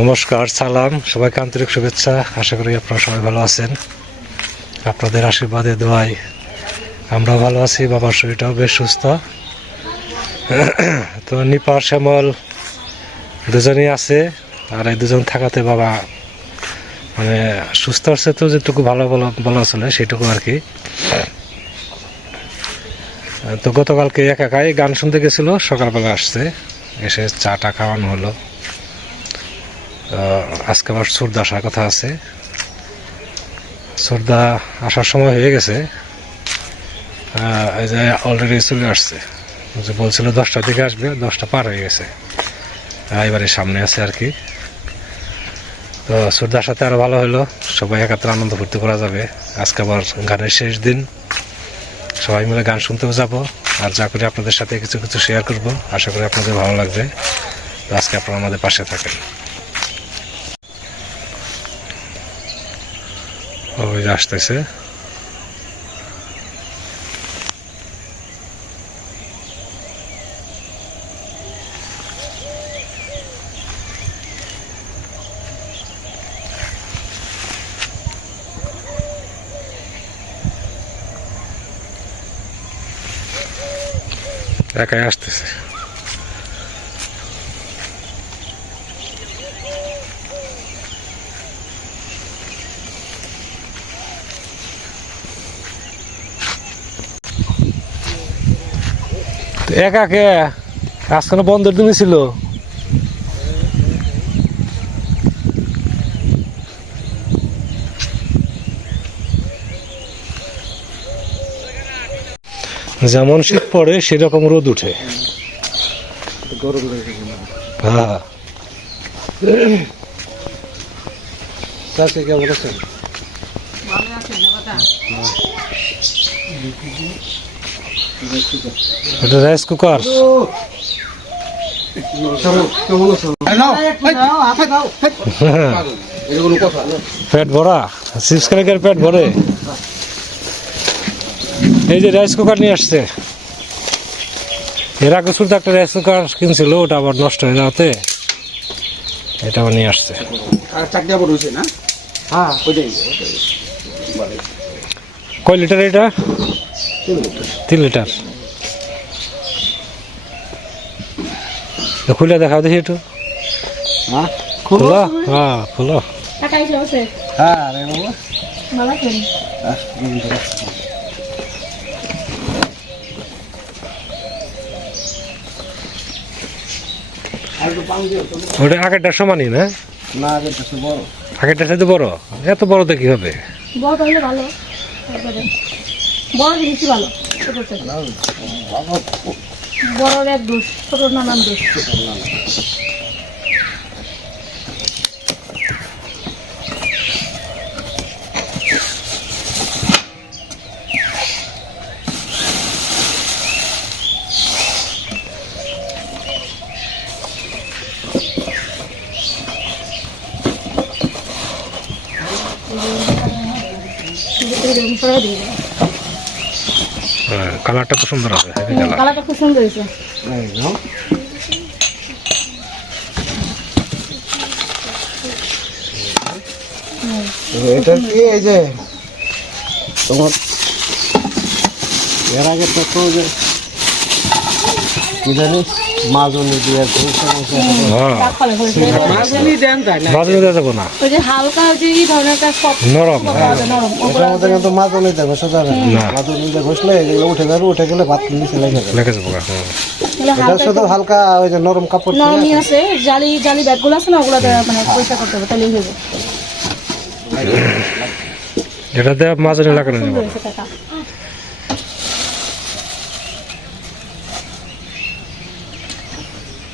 নমস্কার, সালাম, সবাইকে আন্তরিক শুভেচ্ছা। আশা করি আপনারা সবাই ভালো আছেন। আপনাদের আশীর্বাদে দোয়াই আমরা ভালো আছি, বাবার শরীরটাও বেশ সুস্থ। তো নিপার, শ্যামল দুজনই আছে, আর এই দুজন থাকাতে বাবা মানে সুস্থ আছে তো যেটুকু ভালো বলা বলা চলে সেটুকু আর কি। তো গতকালকে একা একাই গান শুনতে গেছিল, সকালবেলা আসছে, এসে চাটা খাওয়ানো হলো। আজকে আবার সুরদা আসার কথা আছে। সুরদা আসার সময় হয়ে গেছে। আহ, এই যে অলরেডি চলে আসছে। যে বলছিল দশটার দিকে আসবে দশটা পার হয়ে গেছে। এবারে সামনে আছে আর কি। তো সুরদার সাথে আরও ভালো হলো। সবাই একাত্রে আনন্দ ফুর্তি করা যাবে। আজকে আবার গানের শেষ দিন। সবাই মিলে গান শুনতেও যাব। আর যা করে আপনাদের সাথে কিছু কিছু শেয়ার করব। আশা করি আপনাদের ভালো লাগবে। তো আজকে আপনারা আমাদের পাশে থাকেন। ওই আসতেছে। একাই আসতেছে। একা কে? আজকে বন্ধের দিনই ছিল। যেমন শীত পড়ে, সেরকম রোদ উঠে। হ্যাঁ। কেমন আছেন? এটা রাইস কুকার পেট ভরা চিপস ক্যারেকের পেট ভরে। এই যে রাইস কুকার নিয়ে আসছে। এর আগে শুধু একটা রাইস কুকার কিনছিল, ওটা আবার নষ্ট হয়ে যাওয়াতে। এটা আবার নিয়ে আসছে। কয় লিটার এটা? তিন লিটার। তো খুলে দেখাও দেখি একটু। হ্যাঁ খুলো। হ্যাঁ খুলো। হ্যাঁ রে বাবা। ওটা সমানই না? না আগে তো বড়। আগেরটার সাথে বড়? এত বড়তে কি হবে বড় ভালো। তারপরে বড় বেশি ভালো। ছোট বড়র এক দোষ। ছোট নানান দোষ এরকম করে দিয়ে দেবো। হ্যাঁ, কালারটা খুব সুন্দর আছে হেভি কালার। কালারটা খুব সুন্দর হয়েছে। এই নাও। এটা কি এই যে তোমার এর আগে তো তো যে কি জানি? মাজনি দিয়ে হ্যাঁ। না? ওই যে হালকা যে এই ধরনের সব নরম হ্যাঁ। নরম এটার মধ্যে কিন্তু মাজনি দিয়ে ঘষা যাবে। না। না। মাজনি দিয়ে ঘষলে যেগুলো উঠে যাবে উঠে গেলে ভাত নিচে লেগে যাবে। লেগে যাব হ্যাঁ। এটা হালকা শুধু হালকা ওই যে নরম কাপড় নরমই আছে। জালি জালি ব্যাগগুলো আছে না ওগুলো মানে করতে হবে এটাতে লাগানো যাব।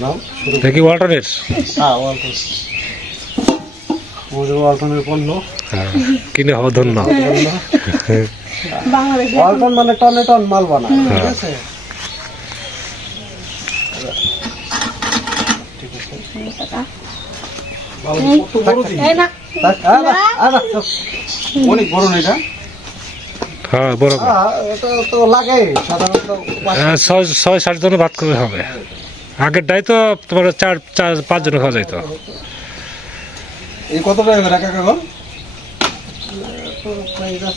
ওয়াল্টনের? হ্যাঁ ওয়ালটন। ওদের ওয়ালটনের পণ্য। হ্যাঁ কিনে হওয়া ধন্য। ওয়ালটন মানে টনে টন মাল বানায় ঠিক আছে? টাকা ভালো কত বড় জিনিস? এই না। থাক, আ না, আ না, থাক। অনেক বড় না এটা? হ্যাঁ বড় হ্যাঁ, এটা তো লাগে সাধারণত হ্যাঁ, ছয় ছয় সাত জনে ভাত করে হবে। আগেরটাই তো তোমার চার চার পাঁচ জন খাওয়া যাইতো। এই কত টাকা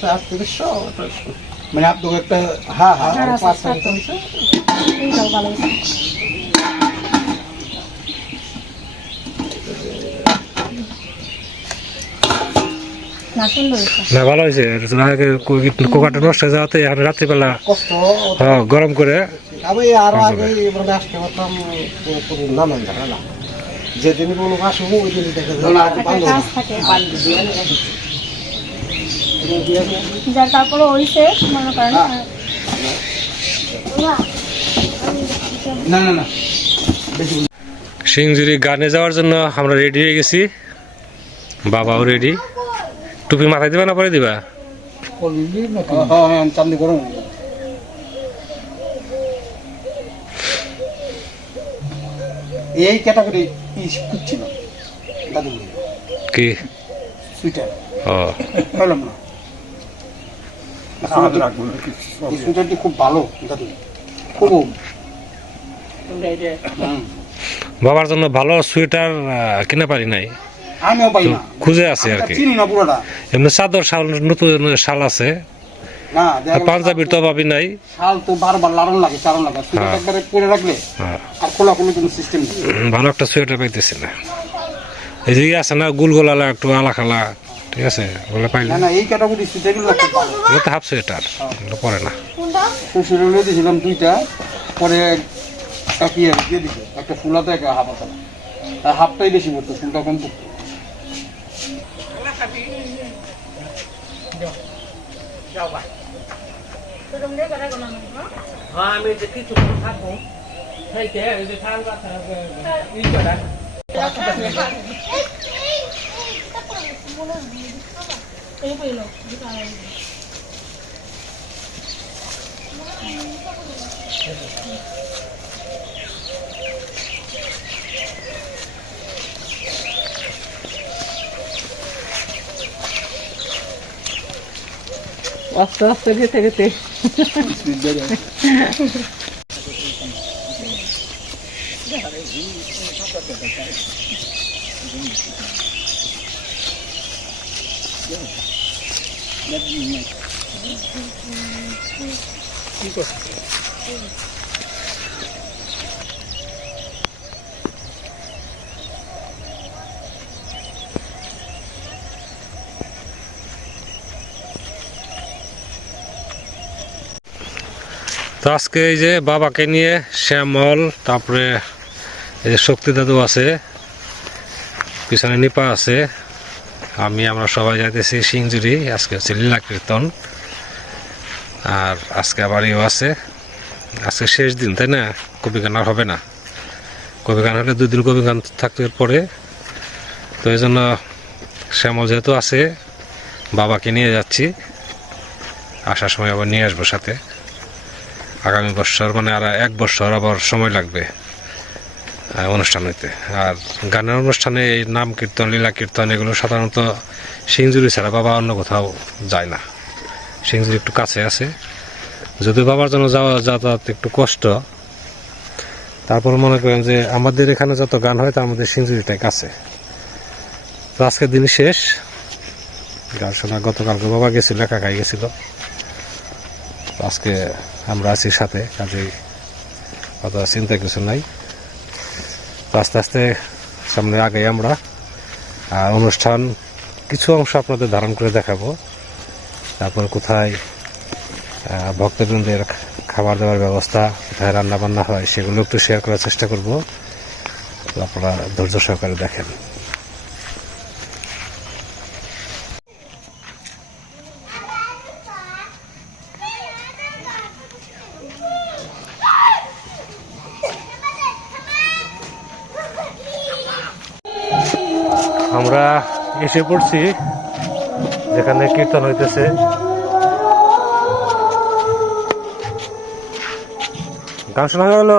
আটত্রিশশো আঠাশশো মানে আপনাকে একটা হ্যাঁ হ্যাঁ হ্যাঁ, পাঁচ সাত টাকা কমছে এইটাও ভালো হয়েছে না ভালো হয়েছে। আগে কোকাটা নষ্ট হয়ে যাওয়াতে এখন রাত্রিবেলা হ্যাঁ, গরম করে আমি আরও আগে মানে আসতে পারতাম পুরোপুরি নামেন যেদিন কোনো আসব ওই দিন দেখা যাবে। না, একটা ভালো। কাজ থাকে যার তারপরে হইছে মনে করেন না না না। সিংজুরি গানে যাওয়ার জন্য আমরা রেডি হয়ে গেছি। বাবাও রেডি। টুপি মাথায় দিবা না পরে দিবা? হ্যাঁ হ্যাঁ হয়ে। এই ক্যাটাগরি ইস কুচ্ছি না দাদু কি? সুইটার ও। বললাম না। এই সুইটারটি খুব ভালো দাদু। খুব বাবার জন্য ভালো সোয়েটার আহ, কিনে পারি নাই। আমিও পাই না। খুঁজে আছে আর কি। চিনি না পুরোটা। এমনি চাদর শাল নতুন শাল আছে। না পাঞ্জাবির তো অভাবই নাই। শাল তো বারবার লাড়ন লাগে চারণ লাগে। হ্যাঁ। একবারে পরে রাখলে হ্যাঁ, আর খোলা কোনো কোনো সিস্টেম ভালো একটা সোয়েটার পাইতেছি না। এই যে ইয়ে আছে না গুল গোলালা একটু আলা খালা ঠিক আছে? ওগুলো পাইলে। না না এই ক্যাটাগরি সুইটারগুলো খুব ভালো ওগুলো তো হাফ সোয়েটার ওগুলো পরে না। দিয়েছিলাম দুইটা পরে দিয়ে দিছে। একটা ফুলাতে একটা হাফ আছে হাফটাই বেশি পড়তো ফুলটা কম পড়তো। tapi jauh jauh pak तुम देखा था कौन हाँ मैं देखी तुम था कौन नहीं क्या है ये थान का था ये क्या है ये पे लो दिखा रहा है এই পেল আস্তে আস্তে গেতে গেতে তো আজকে এই যে বাবাকে নিয়ে শ্যামল, তারপরে এই যে শক্তি দাদু আছে, পিছনে নিপা আছে, আমি, আমরা সবাই যাইতেছি সিংজুরি, আজকে হচ্ছে লীলা কীর্তন, আর আজকে আবার ইও আছে, আজকে শেষ দিন, তাই না? কবি গান আর হবে না। কবি গান হলে দুই দিন কবি গান থাকতে পরে, তো এই জন্য শ্যামল যেহেতু আছে, বাবাকে নিয়ে যাচ্ছি, আসার সময় আবার নিয়ে আসব সাথে। আগামী বছর মানে আর এক বছর আবার সময় লাগবে অনুষ্ঠান হইতে। আর গানের অনুষ্ঠানে এই নাম কীর্তন, লীলা কীর্তন, এগুলো সাধারণত সিংজুরি ছাড়া বাবা অন্য কোথাও যায় না। সিংজুরি একটু কাছে আছে। যদি বাবার জন্য যাওয়া, যাতায়াত একটু কষ্ট, তারপর মনে করেন যে আমাদের এখানে যত গান হয় তার মধ্যে সিংজুরিটাই কাছে। তো আজকের দিন শেষ। গান শোনা গতকালকে বাবা গেছিল, একা খাই গেছিল। আজকে আমরা আছি সাথে, কাজেই অত চিন্তা কিছু নাই। তো আস্তে আস্তে সামনে আগে আমরা, আর অনুষ্ঠান কিছু অংশ আপনাদের ধারণ করে দেখাবো। তারপর কোথায় ভক্তবৃন্দের খাবার দাবার ব্যবস্থা, কোথায় রান্নাবান্না হয়, সেগুলো একটু শেয়ার করার চেষ্টা করব। আপনারা ধৈর্য সহকারে দেখেন আমরা এসে পড়ছি যেখানে কীর্তন হইতেছে। গান শোনা গেল?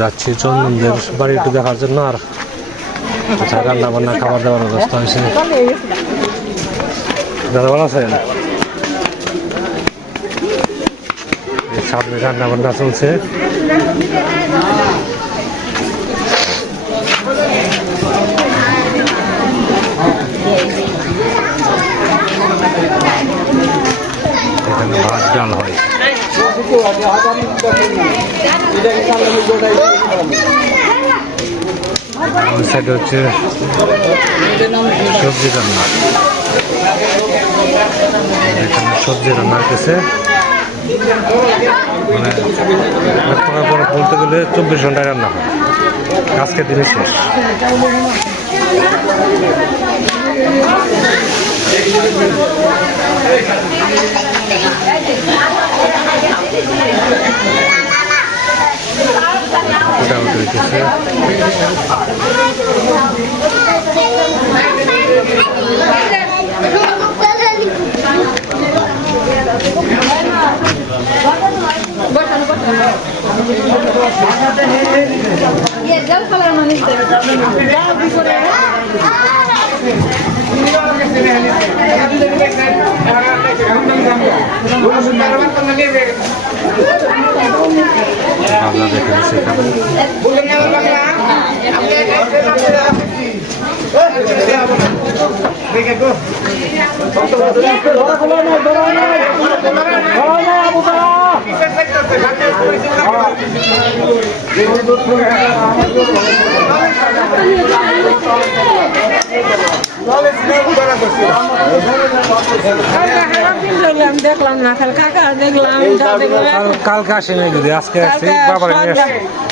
যাচ্ছি চন্দনদের বাড়ি একটু দেখার জন্য আর কোথায় রান্না বান্না খাবার দাবার ব্যবস্থা হয়েছে। দাদা, ভালো আছেন? সামনে রান্না বান্না চলছে এখানে ভাত ডাল হয় সাইডে হচ্ছে সবজি রান্না। এখানে সবজি রান্না হইতেছে। মানে বলতে গেলে চব্বিশ ঘন্টায় রান্না হয়। আজকের দিনে শেষ। ওটা ওটা হইতেছে আমরা দেখে নিচ্ছি এখানে দেখলাম দেখলাম না খালি কাকা দেখলাম যা দেখলাম না কাল কালকে আসে নাকি আজকে আসছি বাবার নিয়ে আসছি।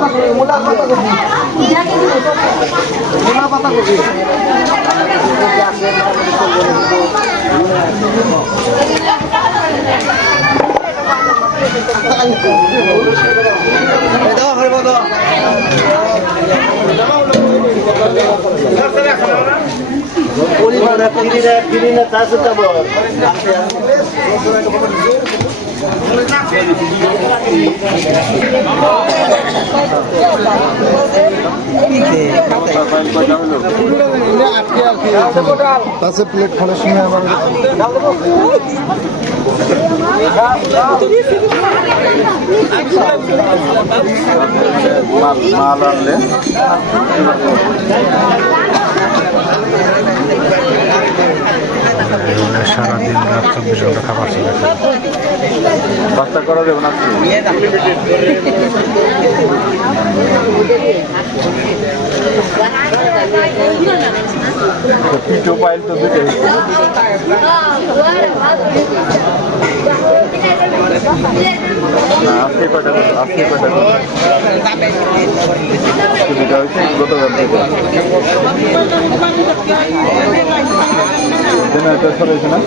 কালকে কালকে? মূলা পাতা কপি মূলা পাতা কপি পরিমাণে কিনে কিনে চাষ করতে পাশে প্লেট খাওয়ার সময় আমার মাল আনলে সারাদিন রাত চব্বিশ ঘণ্টা খাবার চলে। বাস্তা করা যাবে না পিঠো পাইল তো দুটো আজকে কটা আজকে কটা সুবিধা হয়েছে? গতকাল থেকে? জেনারেটর সরাইছে না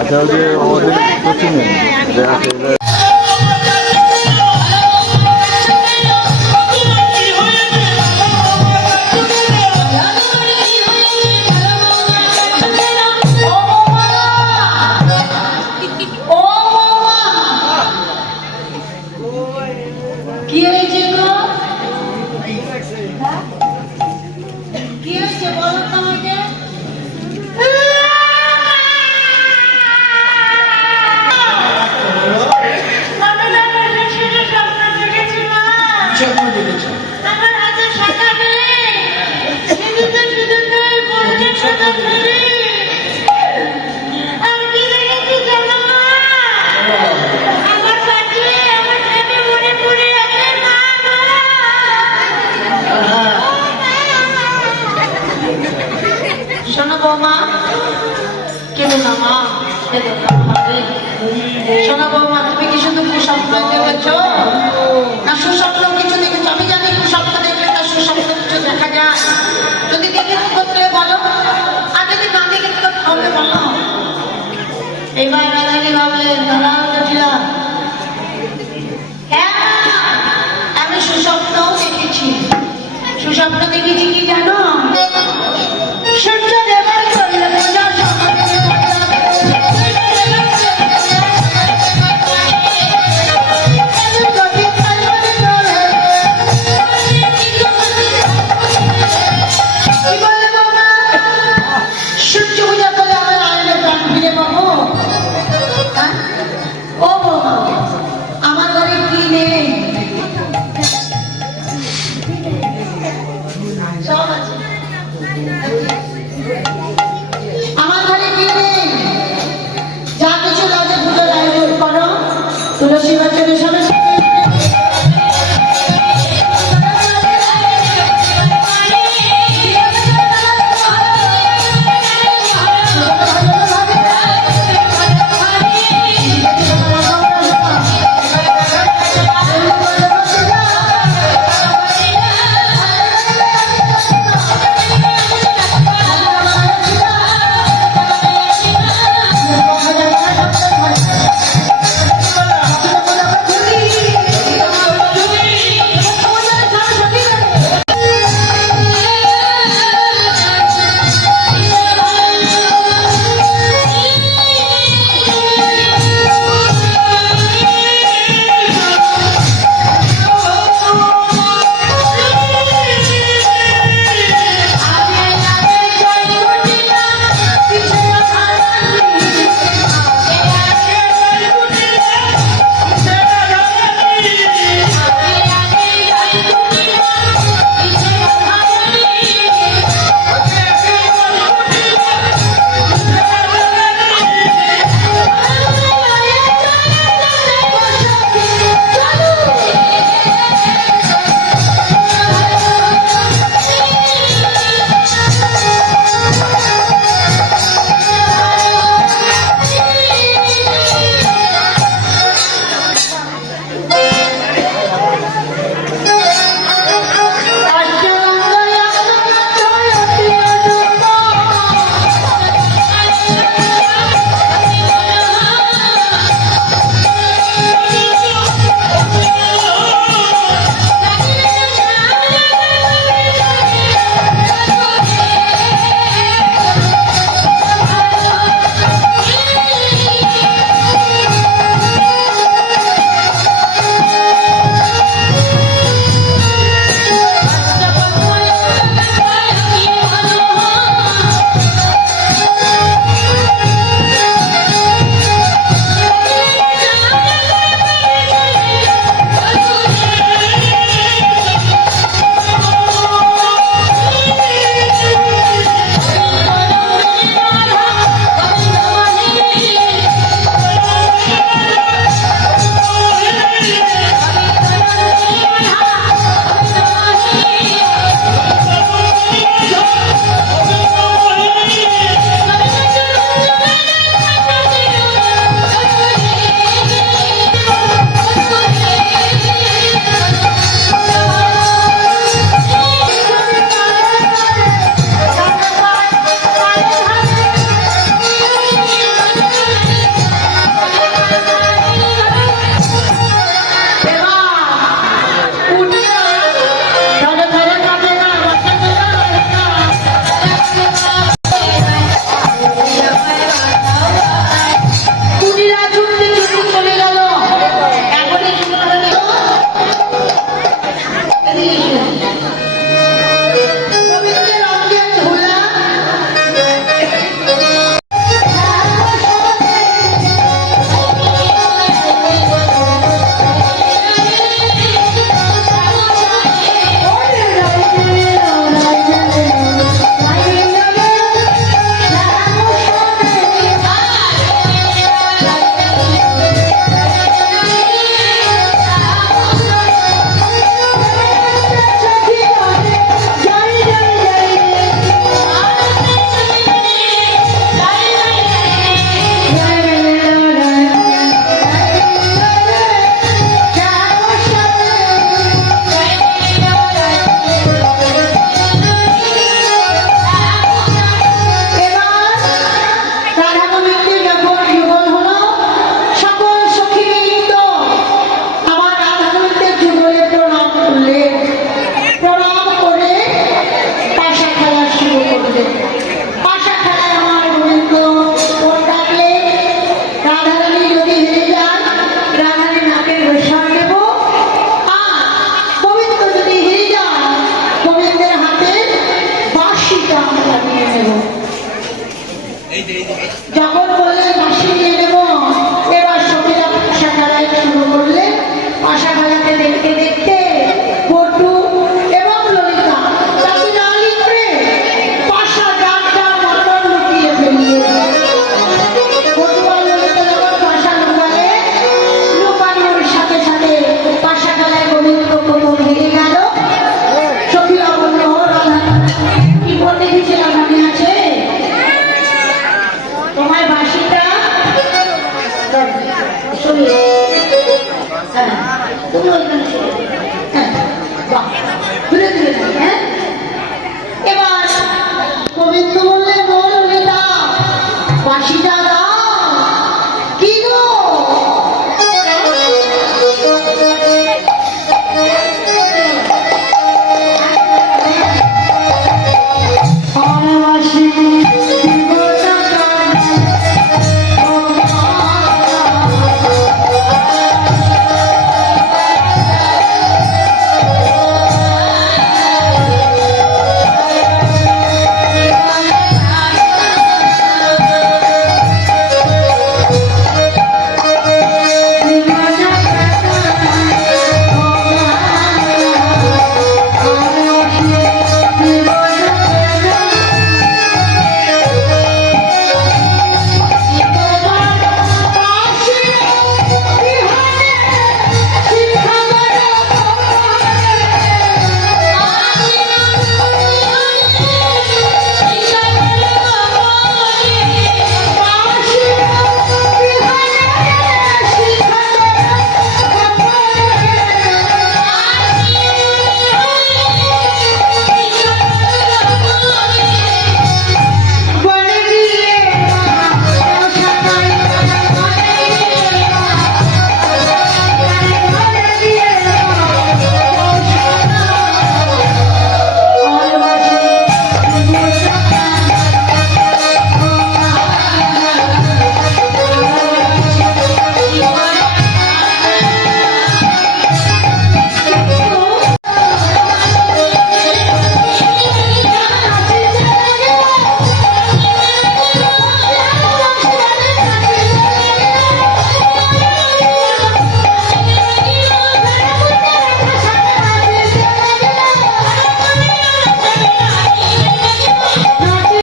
আচ্ছা ওই যে আমাদের পশ্চিমে যে আছে দেখেছো